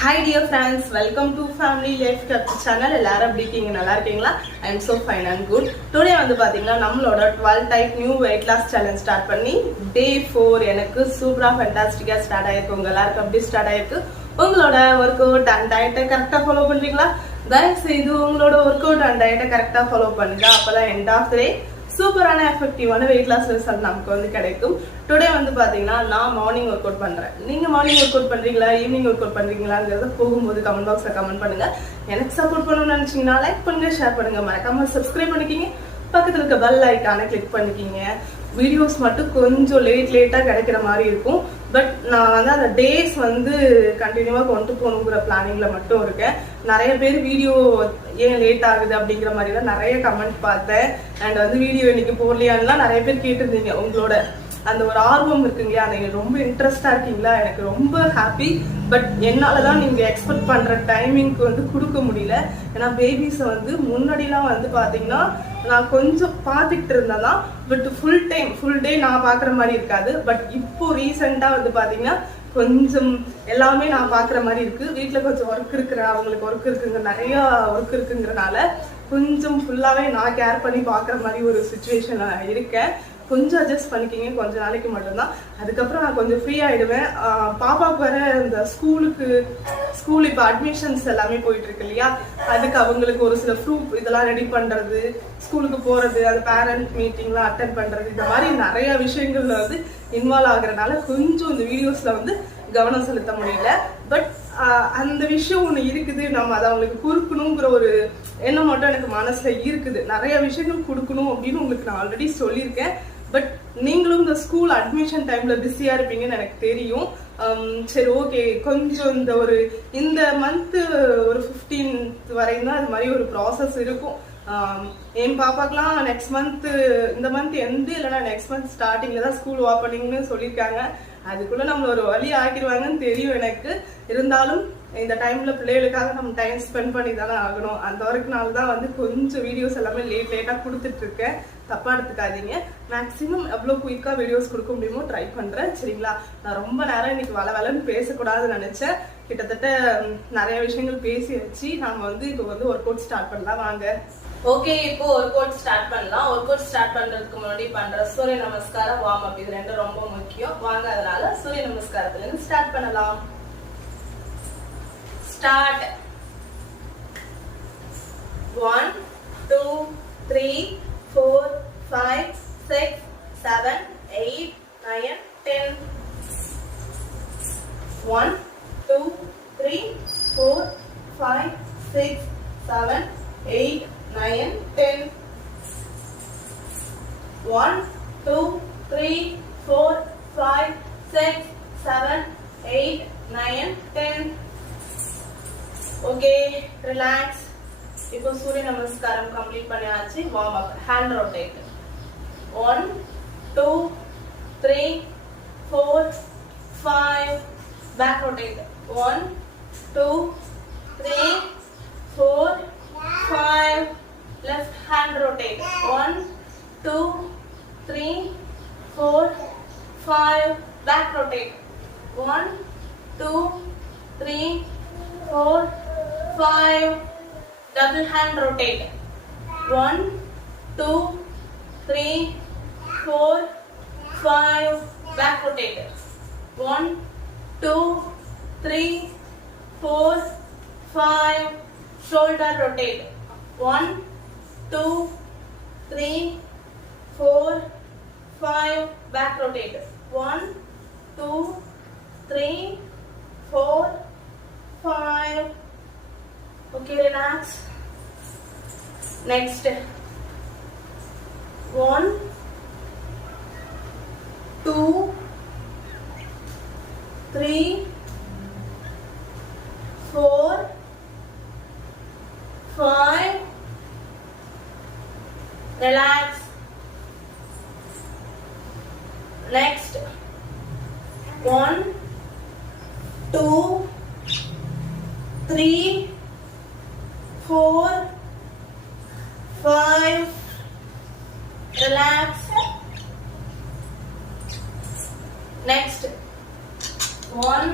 Hi dear friends, welcome to Family Life channel. எல்லாரும் எப்படி இருக்கீங்க? நல்லா இருக்கீங்களா? I am so fine and good. Today வந்து பாத்தீங்கன்னா நம்மளோட 12 type new weight loss challenge start பண்ணி day 4 எனக்கு சூப்பரா ஃபேண்டாஸ்டிக்கா ஸ்டார்ட் ஆயிருக்கு. உங்க எல்லாருக்கும் எப்படி ஸ்டார்ட் ஆயிருக்கு? உங்களோட ஒர்க் அவுட் அண்ட் டயட்டை கரெக்டா ஃபாலோ பண்றீங்களா? தயவு செய்து உங்களோட ஒர்க் அவுட் அண்ட் டயட்டை கரெக்டா ஃபாலோ பண்ணுங்க. அப்பதான் எண்ட் ஆஃப் த டே சூப்பரான எஃபெக்டிவான வெயிட் லாஸ் ரிசல்ட் நமக்கு வந்து கிடைக்கும். டுடே வந்து பாத்தீங்கன்னா நான் மார்னிங் ஒர்க் அவுட் பண்றேன். நீங்க மார்னிங் ஒர்க் அவுட் பண்றீங்களா, ஈவினிங் ஒர்க் அவுட் பண்றீங்களாங்கிறத போகும்போது கமெண்ட் பாக்ஸ்ல கமெண்ட் பண்ணுங்க. எனக்கு சப்போர்ட் பண்ணணும்னு நினைச்சீங்கன்னா லைக் பண்ணுங்க, ஷேர் பண்ணுங்க, மறக்காம சப்ஸ்கிரைப் பண்ணிக்கிங்க, பக்கத்துல இருக்க பெல் ஐக்கானை கிளிக் பண்ணிக்கிங்க. வீடியோஸ் மட்டும் கொஞ்சம் லேட்டா கிடைக்கிற மாதிரி இருக்கும். பட் நான் வந்து அந்த டேஸ் வந்து கண்டினியூவா கொண்டு போகணுங்கிற பிளானிங்ல மட்டும் இருக்கேன். நிறைய பேர் வீடியோ ஏன் லேட் ஆகுது அப்படிங்கிற மாதிரிலாம் நிறைய கமெண்ட் பார்த்தேன். அண்ட் வந்து வீடியோ இன்னைக்கு போடலையான்லாம் நிறைய பேர் கேட்டிருந்தீங்க. உங்களோட அந்த ஒரு ஆர்வம் இருக்குங்களா, நீங்க ரொம்ப இன்ட்ரெஸ்டா இருக்கீங்களா, எனக்கு ரொம்ப ஹாப்பி. பட் என்னாலதான் நீங்க எக்ஸ்பெக்ட் பண்ற டைமிங்க்கு வந்து கொடுக்க முடியல. ஏன்னா பேபிஸை வந்து முன்னாடிலாம் வந்து பாத்தீங்கன்னா நான் கொஞ்சம் பார்த்துக்கிட்டு இருந்தேன். பட் ஃபுல் டே நான் பாக்குற மாதிரி இருக்காது. பட் இப்போ ரீசெண்டா வந்து பாத்தீங்கன்னா கொஞ்சம் எல்லாமே நான் பாக்குற மாதிரி இருக்கு. வீட்டுல கொஞ்சம் ஒர்க் அவங்களுக்கு ஒர்க் இருக்குங்க, நிறைய ஒர்க் இருக்குங்கிறனால கொஞ்சம் ஃபுல்லாவே நான் கேர் பண்ணி பாக்குற மாதிரி ஒரு சுச்சுவேஷன் இருக்கேன். கொஞ்சம் அட்ஜஸ்ட் பண்ணிக்கிங்க, கொஞ்ச நாளைக்கு மட்டும்தான். அதுக்கப்புறம் நான் கொஞ்சம் ஃப்ரீ ஆயிடுவேன். பாப்பாவுக்கு வர இந்த ஸ்கூல் இப்போ அட்மிஷன்ஸ் எல்லாமே போயிட்டு இருக்கு இல்லையா, அதுக்கு அவங்களுக்கு ஒரு சில ப்ரூஃப் இதெல்லாம் ரெடி பண்றது, ஸ்கூலுக்கு போறது, அந்த பேரண்ட் மீட்டிங்லாம் அட்டென்ட் பண்றது, இந்த மாதிரி நிறைய விஷயங்கள்ல வந்து இன்வால்வ் ஆகுறதுனால கொஞ்சம் இந்த வீடியோஸ்ல வந்து கவனம் செலுத்த முடியல. பட் அந்த விஷயம் ஒண்ணு இருக்குது, நம்ம அதை அவங்களுக்கு கொடுக்கணுங்கிற ஒரு எண்ணம் மட்டும் எனக்கு மனசுல இருக்குது. நிறைய விஷயங்கள் கொடுக்கணும் அப்படின்னு உங்களுக்கு நான் ஆல்ரெடி சொல்லியிருக்கேன். பட் நீங்களும் இந்த ஸ்கூல் அட்மிஷன் டைம்ல பிஸியா இருப்பீங்கன்னு எனக்கு தெரியும். சரி, ஓகே, கொஞ்சம் இந்த மந்த் ஒரு 15th வரையும் தான் அது மாதிரி ஒரு ப்ராசஸ் இருக்கும். என் பாப்பாக்கெல்லாம் நெக்ஸ்ட் மந்த், இந்த மந்த் எந்த இல்லைன்னா நெக்ஸ்ட் மந்த் ஸ்டார்டிங்ல தான் ஸ்கூல் ஓப்பனிங்னு சொல்லியிருக்காங்க. அதுக்குள்ள நம்மள ஒரு வழி ஆக்கிடுவாங்கன்னு தெரியும் எனக்கு. இருந்தாலும் இந்த டைம்ல பிள்ளைகளுக்காக நம்ம டைம் ஸ்பெண்ட் பண்ணி தானே ஆகணும். அந்த வரைக்கும்னால தான் வந்து கொஞ்சம் வீடியோஸ் எல்லாமே லேட்டா கொடுத்துட்டு இருக்கேன். தப்பா எடுத்துக்காதீங்க. மேக்ஸிமம் எவ்வளவு குயிக்கா வீடியோஸ் கொடுக்க முடியுமோ ட்ரை பண்றேன். சரிங்களா? நான் ரொம்ப நேரம் இன்னைக்கு வளன்னு பேசக்கூடாதுன்னு நினைச்சேன். கிட்டத்தட்ட நிறைய விஷயங்கள் பேசி வச்சு நாம வந்து இப்போ வந்து ஒர்க் அவுட் ஸ்டார்ட் பண்ணலாம். வாங்க. ஓகே, இப்போ ஒர்க் அவுட் ஸ்டார்ட் பண்ணலாம். ஒர்க் அவுட் ஸ்டார்ட் பண்றதுக்கு முன்னாடி பண்ற சூரிய நமஸ்காரம், வார்ம் அப், இது ரெண்டும் ரொம்ப முக்கியம். வாங்க, அதனால சூரிய நமஸ்காரத்துல இருந்து ஸ்டார்ட் பண்ணலாம். ஸ்டார்ட். 1 2 3 4 5 6 7 8 9 10. 1 2 3 4 5 6 7 8 9 10. 1 2 3 4 5 6 7 8 9 10. Okay, relax. இப்போ சூரிய நமஸ்காரம் கம்ப்ளீட் பண்ணியாச்சு. Warm up, hand rotate. 1 2 3 4 5. Back rotate. 1 2 3 4 5. left hand rotate. 1 2 3 4 5. back rotate. 1 2 3 4 5. double hand rotate. 1 2 3 4 5. back rotate. 1 2 3 4 5. shoulder rotate. 1 2 3 4 5. back rotate. 1 2 3 4 5. okay, relax. next. 1 2 3 4 5. relax. next. 1 2 3 4 5. relax. next. 1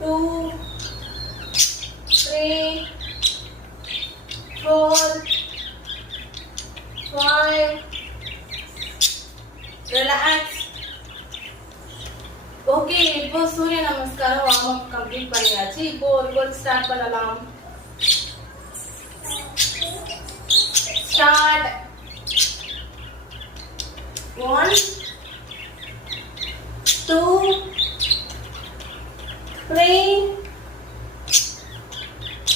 2, 3, 4, 5. Relax. Okay, இப்போ சூரிய நமஸ்காரம் warm up complete பண்ணியாச்சு. இப்போ work start பண்ணலாம். ஸ்டார்ட். 1, 2, 3,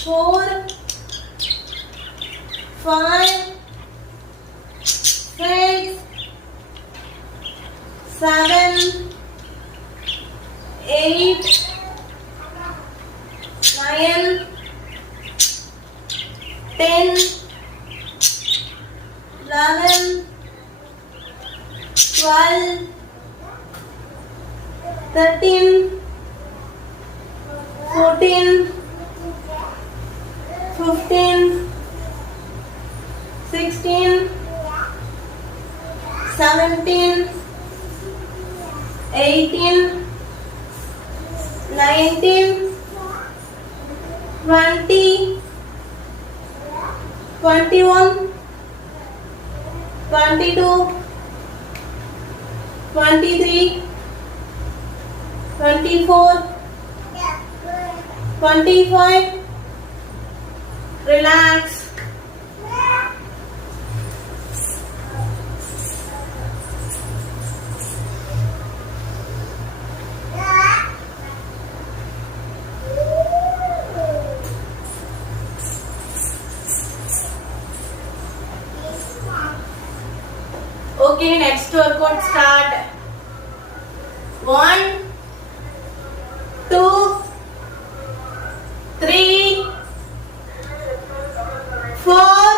4, 5, 6, 7, 8, 9, 10, 11, 12, 13, 14, 15, 16, 17, 18, 19, 20, 21, 22, 23, 24, 25. Relax. Okay, next workout start. 1, 2, 3, 4,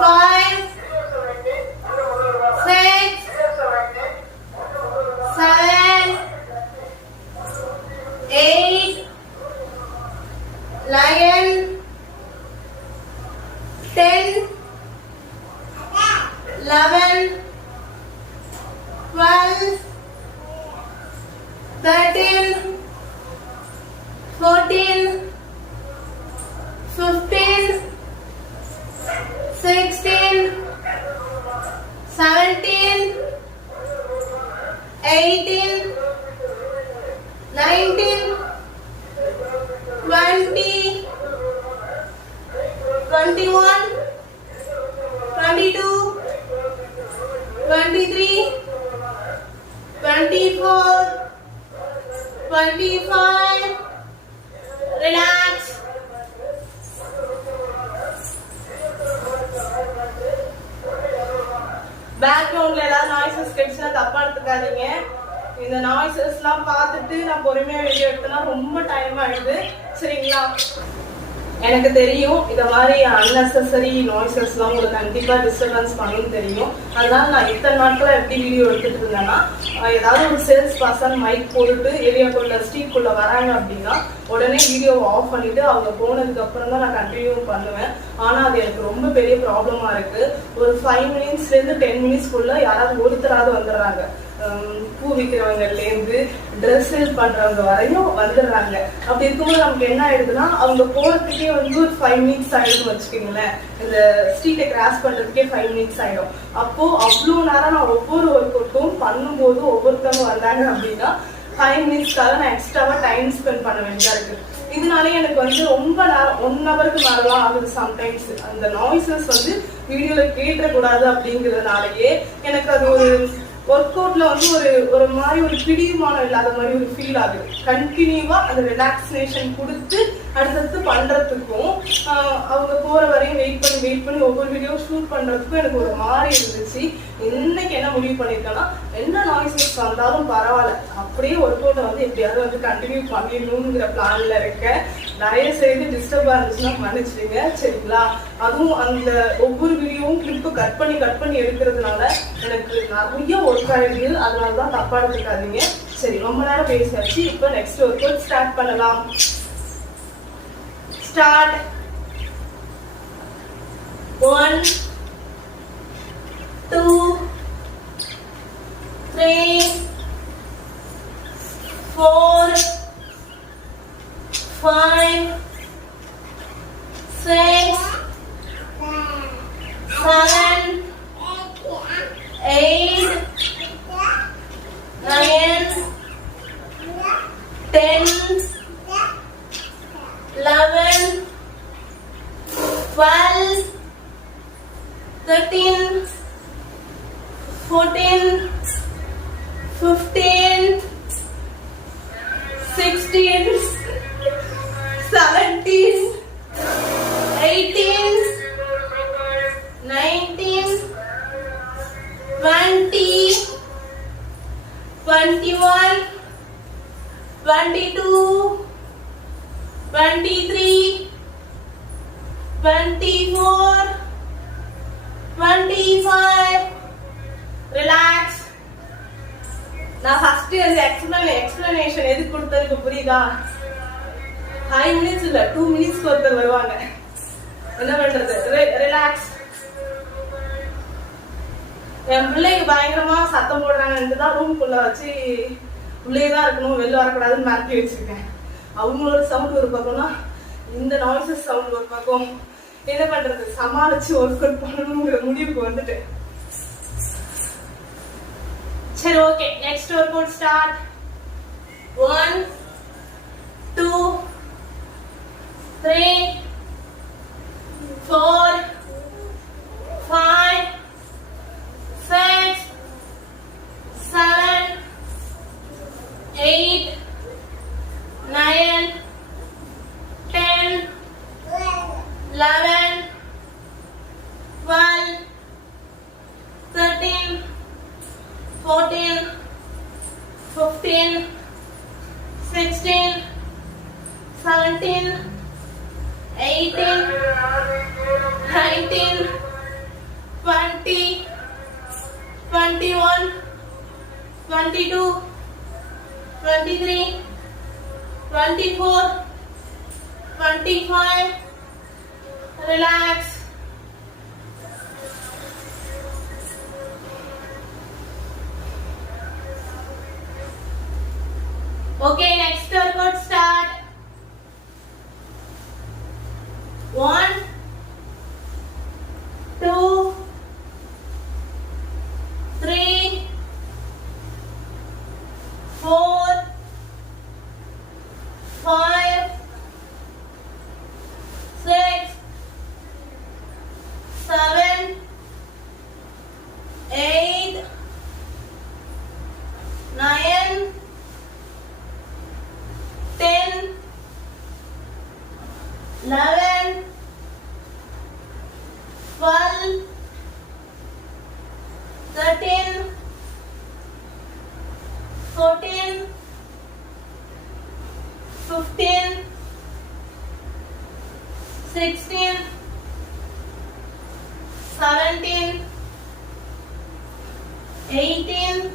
5, 6, 7, 8, 9, 10, 11, 12, 13, 14, 15, 16, 17, 18, 19, 20, 21, 22, 23, 24, 25. Relax. பேக்ரவுண்ட்ல ஏதாவது நாய்ஸஸ் கிடைச்சா தப்பா எடுத்துக்காதீங்க. இந்த நாய்ஸஸ்லாம் பார்த்துட்டு நான் பொறுமையா வீடியோ எடுத்தேன்னா ரொம்ப டைம் ஆயிடுது. சரிங்களா? எனக்கு தெரியும் இத மாதிரி அன்னெசரி நாய்ஸஸ்லாம் உங்களுக்கு கண்டிப்பா டிஸ்டர்பன்ஸ் பண்ணுன்னு தெரியும். அதனால நான் இத்தனை நாட்களா எப்படி வீடியோ எடுத்துட்டு இருந்தேன்னா, ஏதாவது ஒரு சேல்ஸ் பர்சன் மைக் போட்டுட்டு ஏரியாக்குள்ள ஸ்ட்ரீட்குள்ள வராங்க அப்படின்னா உடனே வீடியோவை ஆஃப் பண்ணிட்டு அவங்க போனதுக்கு அப்புறம் தான் நான் கண்டினியூ பண்ணுவேன். ஆனா அது எனக்கு ரொம்ப பெரிய ப்ராப்ளமா இருக்கு. ஒரு 5 மினிட்ஸ்ல இருந்து 10 மினிட்ஸ்க்குள்ள யாராவது ஒருத்தராவது வந்துடுறாங்க. பூ விற்கிறவங்கல இருந்து ட்ரெஸ் சேல் பண்றவங்க வரையும் வந்துடுறாங்க. அப்படி இருக்கும்போது நமக்கு என்ன ஆயிடுதுன்னா, அவங்க போறதுக்கே வந்து ஒரு 5 மினிட்ஸ் ஆயிடும்னு வச்சுக்கோங்களேன். இந்த ஸ்ட்ரீட்டை கிராஸ் பண்றதுக்கே 5 மினிட்ஸ் ஆயிடும். அப்போ அவ்வளோ நேரம் நான் ஒவ்வொரு ஒர்க் அவுட்டும் பண்ணும்போது ஒவ்வொருத்தவங்க வந்தாங்க அப்படின்னா 5 மினிட்ஸ்க்காக நான் எக்ஸ்ட்ராவா டைம் ஸ்பெண்ட் பண்ண வேண்டியதா இருக்கு. இதனாலே எனக்கு வந்து ரொம்ப நேரம் 1 ஹவருக்கு மேலாம் ஆகுது. சம்டைம்ஸ் அந்த நாய்ஸஸ் வந்து வீடியோல கேட்டக்கூடாது அப்படிங்கிறதுனாலயே எனக்கு அது ஒரு ஒர்க் அவுட்ல வந்து ஒரு மாதிரி ஒரு பிடிமானம் இல்லாத மாதிரி ஒரு ஃபீல் ஆகுது. கண்டினியூவா அந்த ரிலாக்ஸேஷன் கொடுத்து அடுத்தடுத்து பண்றதுக்கும் அவங்க போற வரையும் வெயிட் பண்ணி ஒவ்வொரு வீடியோ ஷூட் பண்றதுக்கும் எனக்கு ஒரு மாதிரி இருந்துச்சு. இன்னைக்கு என்ன முடிவு பண்ணிருக்கேன்னா, என்ன நாய்ஸஸ் வந்தாலும் பரவாயில்ல, அப்படியே ஒர்க் அவுட்டை வந்து எப்படியாவது வந்து கண்டினியூ பண்ணிடணுங்கிற பிளான்ல இருக்கேன். நிறைய செய்து டிஸ்டர்பா இருந்துச்சுன்னா மன்னிச்சிடுங்க. சரிங்களா? அதுவும் அந்த ஒவ்வொரு வீடியோவும் கிளிப்பு கட் பண்ணி எடுக்கிறதுனால எனக்கு நிறைய ஒர்க் ஆயிடுது. அதனாலதான் தப்பா எடுத்துக்காதீங்க. சரி, ரொம்ப நேரம் பேசியாச்சு. இப்போ நெக்ஸ்ட் ஒர்க் அவுட் ஸ்டார்ட் பண்ணலாம். ஸ்டார்ட். 1, 2, 3, 4, 16, 17, 18, 19, 20, 21, 22, 23, 24, 25. Relax. நான் ஃபர்ஸ்ட் அந்த எக்ஸ்பிளனேஷன் எதுக்கு கொடுத்ததுக்கு புரியுதா? 5 minutes இல்ல 2 minutes ஒருத்தர் வருவாங்க. என்ன பண்றது? ரிலாக்ஸ். என் பிள்ளைங்க பயங்கரமா சத்தம் போடுறாங்கன்னு தான் ரூம்குள்ள வச்சு உள்ளே தான் இருக்கணும், வெளில வரக்கூடாதுன்னு மாற்றி வச்சிருக்கேன். அவங்களோட சவுண்ட் ஒரு பக்கம்னா இந்த நாய்ஸஸ் சவுண்ட் ஒரு பக்கம். என்ன பண்றது? சமாளிச்சு ஒர்க் அவுட் பண்ணணுங்கிற முடிவுக்கு வந்துட்டு. சரி, okay, next work out start. 1, 2, 3, 4, 5, 6, 7, 8, 9, 10, 11, 12, 13, 14, 15, 16, 17, 18, 19, 20, 21, 22, 23, 24, 25. Relax. Okay, next workout start. 1, 2, 3, 4, 5, 6, 7, 8, 9, 10, 11, 12, 13, 14, 15, 16, 17, 18,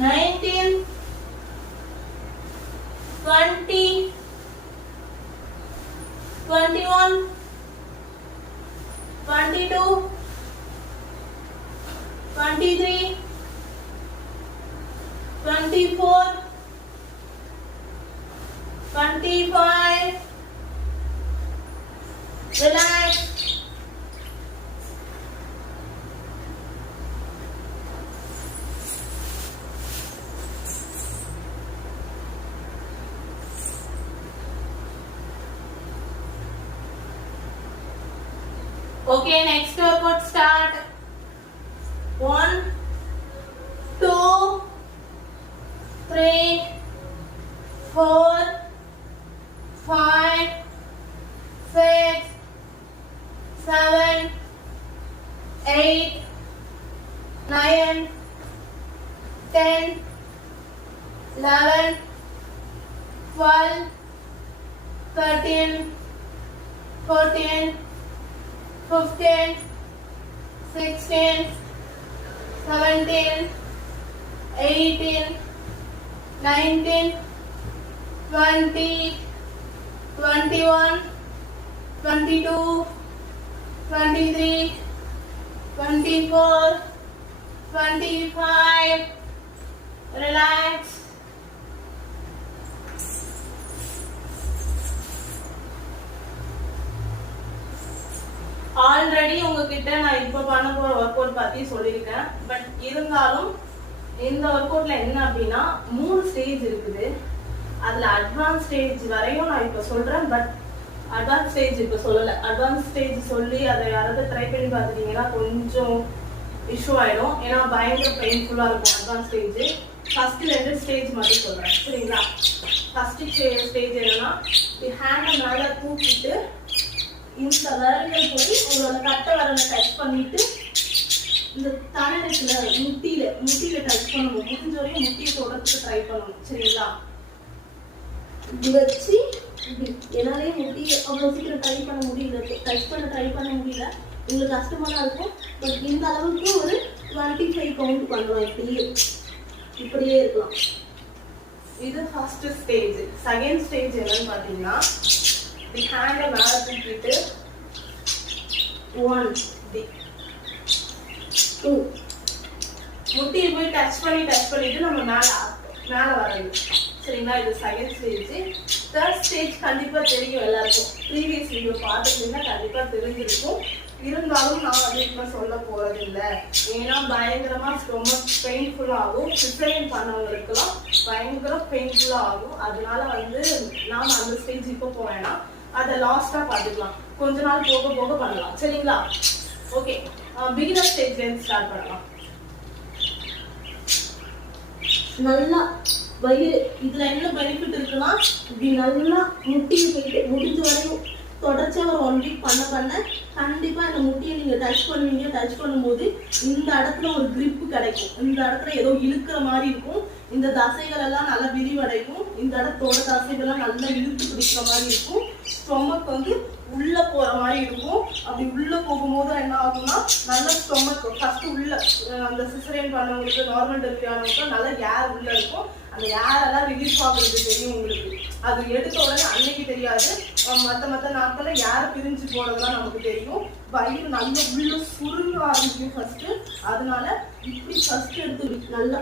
19, 20, 21, 22, 23, 24, 25. Relax. Okay, next workout start. 1, 2, 3, 4, 5, 6, 7, 8, 9, 10, 11, 12, 13, 14, 15, 16, 17, 18, 19, 20, 21, 22, 23, 24, 25. Relax. Already உங்ககிட்ட நான் இப்போ பண்ண போற ஒர்க் அவுட் பத்தி சொல்லியிருக்கேன். பட் இருந்தாலும் இந்த ஒர்க் அவுட்ல என்ன அப்படின்னா 3 ஸ்டேஜ் இருக்குது. அதுல அட்வான்ஸ் ஸ்டேஜ் வரையும் நான் இப்போ சொல்றேன். பட் அட்வான்ஸ் ஸ்டேஜ் இப்போ சொல்லலை. அட்வான்ஸ் ஸ்டேஜ் சொல்லி அதை யாராவது ட்ரை பண்ணி பார்த்துட்டீங்கன்னா கொஞ்சம் இஷ்யூ ஆயிடும். ஏன்னா பயங்கர பெயின்ஃபுல்லா இருக்கும் அட்வான்ஸ் ஸ்டேஜ். ஃபர்ஸ்ட் 2 ஸ்டேஜ் மட்டும் சொல்றேன் சரிங்களா. ஃபர்ஸ்ட் ஸ்டேஜ் என்னன்னா ஹேண்டை மேல தூக்கிட்டு இந்த விரல்கள் போய் உங்களோட கட்டை விரலை டச் பண்ணிட்டு இந்த தலையில முட்டியில டச் பண்ணணும். முடிஞ்ச வரையும் முட்டியை தொடர்ந்து ட்ரை பண்ணணும் சரிங்களா. இப்படி வச்சு என்னாலே முட்டியை அவ்வளோ சீக்கிரம் ட்ரை பண்ண முடியல, டச் பண்ண ட்ரை பண்ண முடியல, உங்களுக்கு கஷ்டமா தான் இருக்கும். பட் இந்த அளவுக்கு ஒரு 25 கவுண்ட் பண்ணலாம். இப்படியே இருக்கலாம். இது ஃபர்ஸ்ட் ஸ்டேஜ். செகண்ட் ஸ்டேஜ் என்னன்னு பாத்தீங்கன்னா ஹேண்டை மேல தூக்கிட்டு 1 2 முட்டியை போய் டச் பண்ணிட்டு நம்ம மேல வரணும் சரிங்களா. இது செகண்ட் ஸ்டேஜ். தேர்ட் ஸ்டேஜ் கண்டிப்பா தெரியும் எல்லாருக்கும். ப்ரீவியஸ் வீடியோ பார்த்துட்டீங்கன்னா கண்டிப்பா தெரிஞ்சிருக்கும். இருந்தாலும் நான் வந்து இப்ப சொல்ல போறது இல்லை. ஏன்னா பயங்கரமா ரொம்ப பெயின்ஃபுல்லா ஆகும். சிசேரியன் பண்ணவங்களுக்குலாம் பயங்கர பெயின்ஃபுல்லா ஆகும். அதனால வந்து நாம அந்த ஸ்டேஜ் இப்போ போவேன்னா அதை லாஸ்டா பார்த்துக்கலாம். கொஞ்ச நாள் போக போக பண்ணலாம் சரிங்களா. ஓகே, பிகினர் ஸ்டேஜ்ல இருந்து ஸ்டார்ட் பண்ணலாம். நல்லா வயிறு இதுல என்ன பெனிஃபிட் இருக்குன்னா இப்படி நல்லா முட்டியை போயிட்டு முடிஞ்ச வரையும் தொடர்ச்சியா ஒரு 1 வீக் பண்ண கண்டிப்பா இந்த முட்டியை நீங்க டச் பண்ணுவீங்க. டச் பண்ணும்போது இந்த இடத்துல ஒரு கிரிப் கிடைக்கும். இந்த இடத்துல ஏதோ இழுக்கிற மாதிரி இருக்கும். இந்த தசைகள் எல்லாம் நல்லா விரிவடைக்கும். இந்த இடத்தோட தசைகள் எல்லாம் நல்லா இழுத்து பிடிக்கிற மாதிரி இருக்கும். ஸ்டொமக் வந்து உள்ள போற மாதிரி இருக்கும். அப்படி உள்ள போகும்போது என்ன ஆகும்னா நல்ல ஸ்டொமக் ஃபர்ஸ்ட் உள்ள அந்த சிசேரியன் பண்ணவங்களுக்கு நார்மல் டெலிவரி ஆனவங்களுக்கு நல்ல ஏர் உள்ள இருக்கும். அந்த ஏரெல்லாம் ரிலீஸ் ஆகுறது தெரியும் உங்களுக்கு. அது எடுத்த உடனே அன்னைக்கு தெரியாது, மற்ற நாட்கள்ல ஏர் பிரிஞ்சு போறதுலாம் நமக்கு தெரியும். வயிறு நல்ல உள்ள சுருங்க ஆரம்பிக்கும் ஃபர்ஸ்ட். அதனால இப்படி ஃபர்ஸ்ட் எடுத்து நல்லா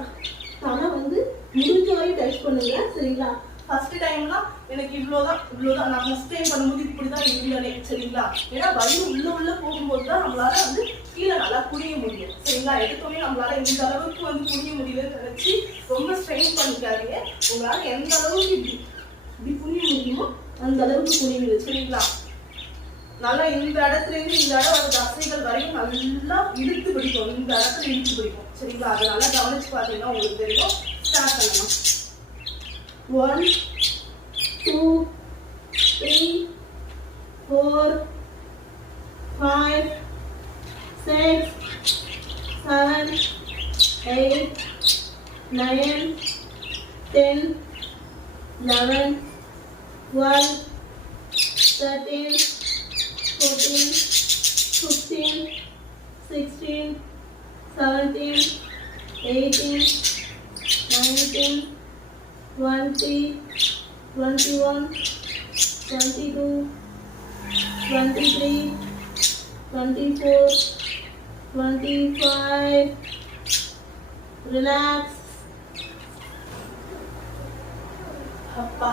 தலை வந்து முடிஞ்ச வரையும் டச் பண்ணுங்க சரிங்களா. ஃபர்ஸ்ட் டைம்லாம் எனக்கு இவ்வளோதான் நான் ஃபர்ஸ்ட் டைம் பண்ணும்போது இப்படிதான் இருந்தனே சரிங்களா. ஏன்னா வயிறு உள்ள போகும்போது தான் நம்மளால வந்து கீழே நல்லா குனிய முடியும் சரிங்களா. எடுத்தோடனே நம்மளால இந்த அளவுக்கு வந்து குனிய முடியலன்னு நினைச்சு ரொம்ப ஸ்ட்ரெயின் பண்ணிக்காதீங்க. உங்களால எந்த அளவுக்கு இப்படி குனிய முடியுமோ அந்த அளவுக்கு குனியுங்க சரிங்களா. நல்லா இந்த இடத்துல இருந்து இந்த இடம் ஒரு தசைகள் வரையும் நல்லா இழுத்து பிடிக்கும். இந்த இடத்துல இழுத்து பிடிக்கும் சரிங்களா. அதை நல்லா கவனிச்சு பார்த்தீங்கன்னா உங்களுக்கு தெரியும். ஸ்டார்ட் பண்ணலாம். 1 2 3 4 5 6 7 8 9 10 11 12 13 14 15 16 17 18 19 20 21 22 23 24 25 ரிலாக்ஸ். அப்பா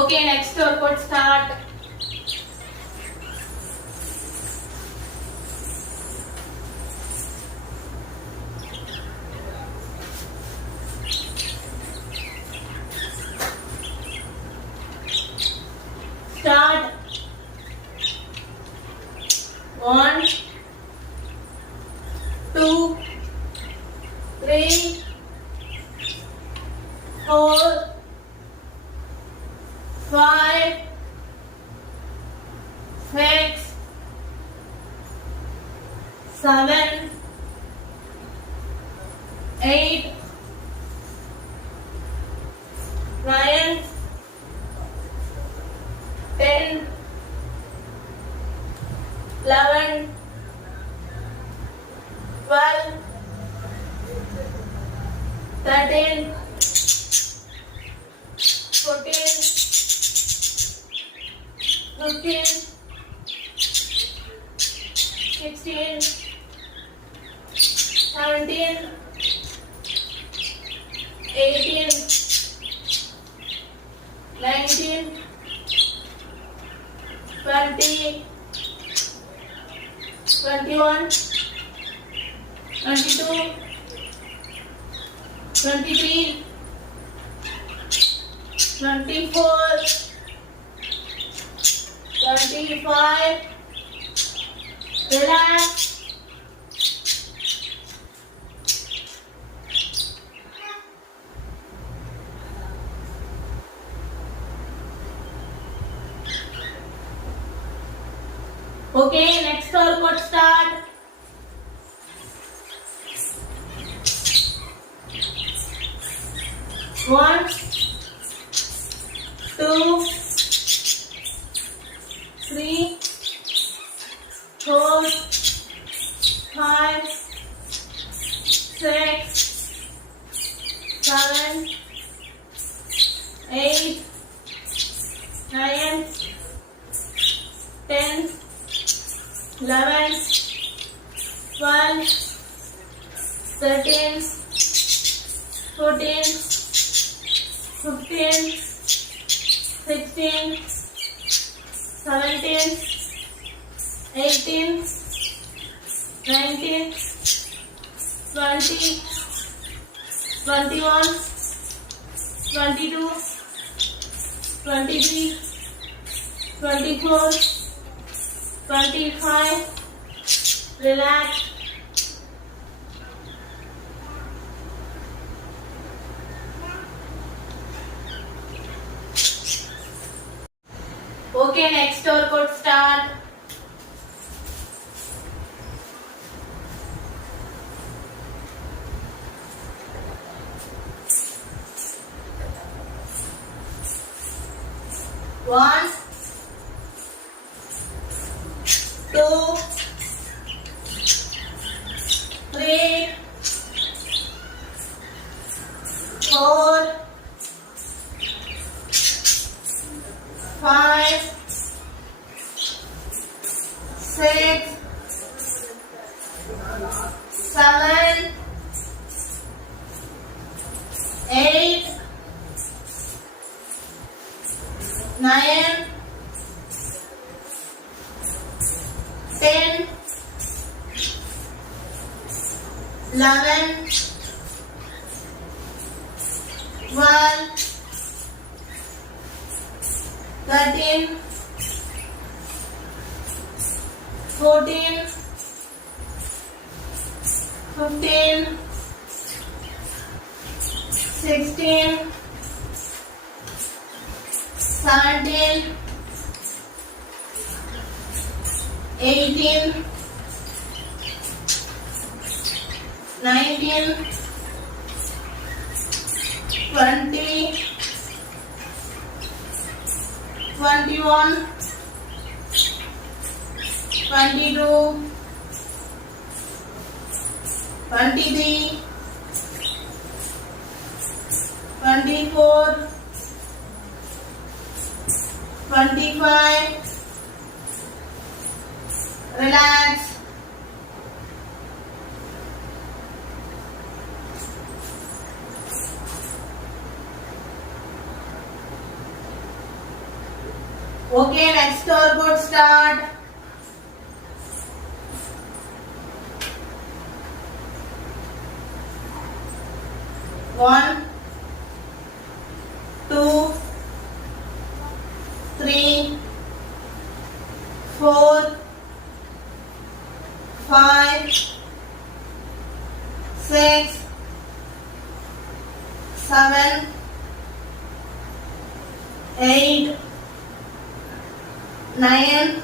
okay, next work start. Start. 1 2 3 4 5 6 7 8 9 10 11 12 13 14 15 16 17 18 19 20 21 22 23 24 25. Relax. Okay, next workout start. One, two, three, 4, 5, 6, 7, 8, 9, 10, 11, 12, 13, 14, 15, 16, 17, 18, 19, 20, 21, 22, 23, 24, 25. Relax. Okay, next workout start. One, two, three, 4, 5, 6, 7, 8, 9, 10, 11, 12, 13, 14, 15, 16, 17, 18, 19, 20, 21, 22, 23, 24, 25. Relax. Okay, next workout start. One, two, three, 4, 5, 6, 7, 8, 9,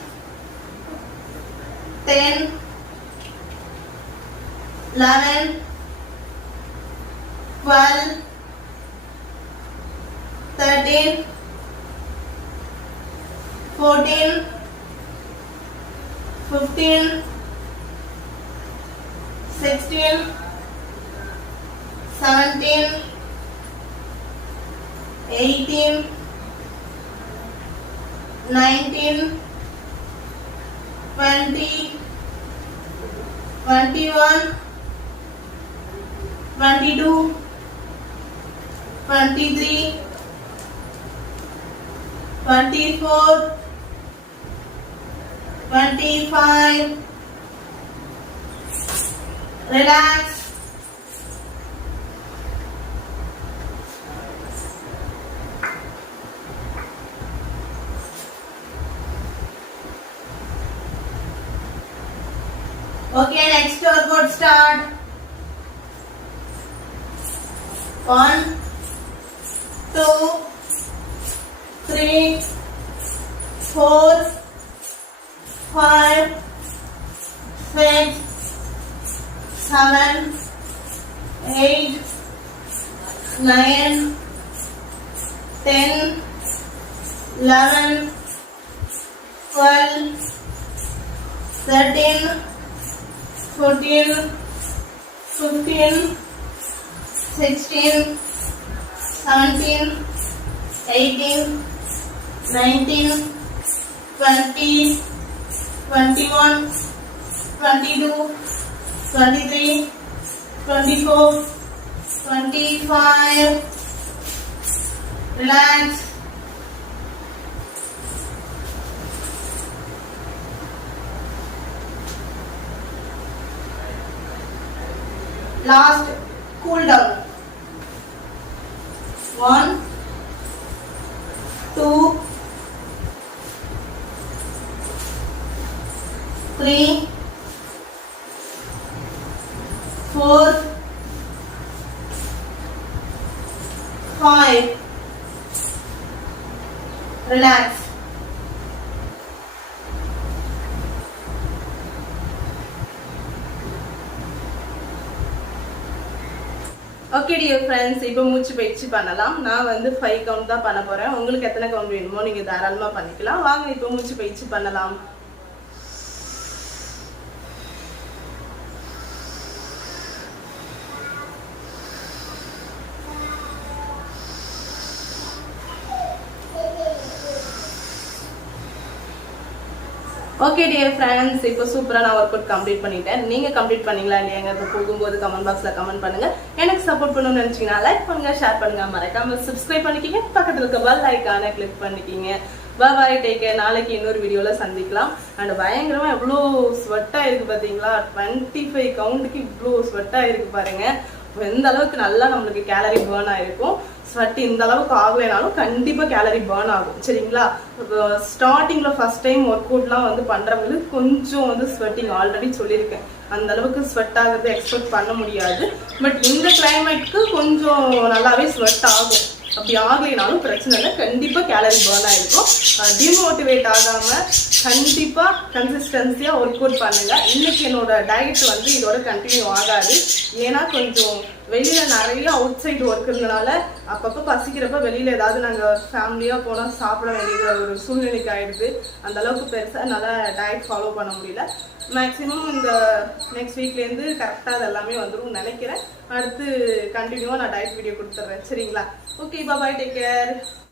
10, 11, 12, 13, 14, 15, 16, 17, 18, 19, 20, 21, 22, 23, 24, 25. Relax. Okay, next workout start. 1, 2, 3, 4, 5, 6, 7, 8, 9, 10, 11, 12, 13, 14, 15, 16, 17, 18, 19, 20, 21, 22, 23, 24, 25. Relax. Last cool down. 1, 2, 3, 4, 5. Relax. Okay dear friends, இப்போ மூச்சு பயிற்சி பண்ணலாம். நான் வந்து 5 கவுண்ட் தான் பண்ண போறேன். உங்களுக்கு எத்தனை கவுண்ட் வேணுமோ நீங்க தாராளமா பண்ணிக்கலாம். வாங்க இப்போ மூச்சு பயிற்சி பண்ணலாம். ஓகே டியர் ஃப்ரெண்ட்ஸ், இப்போ சூப்பராக நான் ஒர்க் அவுட் கம்ப்ளீட் பண்ணிட்டேன். நீங்கள் கம்ப்ளீட் பண்ணீங்களா இல்லையாங்க போகும்போது கமெண்ட் பாக்ஸில் கமெண்ட் பண்ணுங்க. எனக்கு சப்போர்ட் பண்ணணும்னு நினச்சிங்கன்னா லைக் பண்ணுங்க, ஷேர் பண்ணுங்க, மறக்காம சப்ஸ்கிரைப் பண்ணிக்கிங்க, பக்கத்தில் இருக்க பெல் ஐகானை கிளிக் பண்ணிக்கிங்க. பாய், டேக் கேர். நாளைக்கு இன்னொரு வீடியோவில் சந்திக்கலாம். அண்ட் பயங்கரமாக எவ்வளோ ஸ்வெட்டாக இருக்குது பார்த்தீங்களா? 25 கவுண்டுக்கு இவ்வளோ ஸ்வெட்டாக இருக்குது பாருங்க. எந்த அளவுக்கு நல்லா நம்மளுக்கு கேலரி பேர்ன் ஆயிருக்கும். ஸ்வெட் இந்த அளவுக்கு ஆகலைனாலும் கண்டிப்பாக கேலரி பேர்ன் ஆகும். சரிங்களா? ஸ்டார்டிங்கில் ஃபர்ஸ்ட் டைம் ஒர்க் அவுட்லாம் வந்து பண்ணுறவங்களுக்கு கொஞ்சம் வந்து ஸ்வெட்டிங் ஆல்ரெடி சொல்லியிருக்கேன். அந்த அளவுக்கு ஸ்வெட் ஆகிறது எக்ஸ்பெக்ட் பண்ண முடியாது. பட் இந்த கிளைமேட்க்கு கொஞ்சம் நல்லாவே ஸ்வெட் ஆகும். அப்படி ஆகலைனாலும் பிரச்சனை இல்லை, கண்டிப்பாக கேலரி பேர்ன் ஆகிருக்கும். டிமோட்டிவேட் ஆகாமல் கண்டிப்பாக கன்சிஸ்டன்சியாக ஒர்க் அவுட் பண்ணுங்கள். இன்னைக்கு என்னோட டயட் வந்து இதோட கண்டினியூ ஆகாது. ஏன்னா கொஞ்சம் வெளியில் நிறைய அவுட் சைடு ஒர்க் இருந்தனால அப்பப்போ பசிக்கிறப்ப வெளியில் ஏதாவது நாங்கள் ஃபேமிலியாக போனால் சாப்பிட வேண்டிய ஒரு சூழ்நிலைக்கு ஆகிடுது. அந்த அளவுக்கு பெருசாக என்னால் டயட் ஃபாலோ பண்ண முடியல. மேக்ஸிமம் இந்த நெக்ஸ்ட் வீக்லேருந்து கரெக்டாக அது எல்லாமே வந்துடும் நினைக்கிறேன். அடுத்து கண்டினியூவாக நான் டயட் வீடியோ கொடுத்துட்றேன். சரிங்களா? ஓகே, பாய், டேக் கேர்.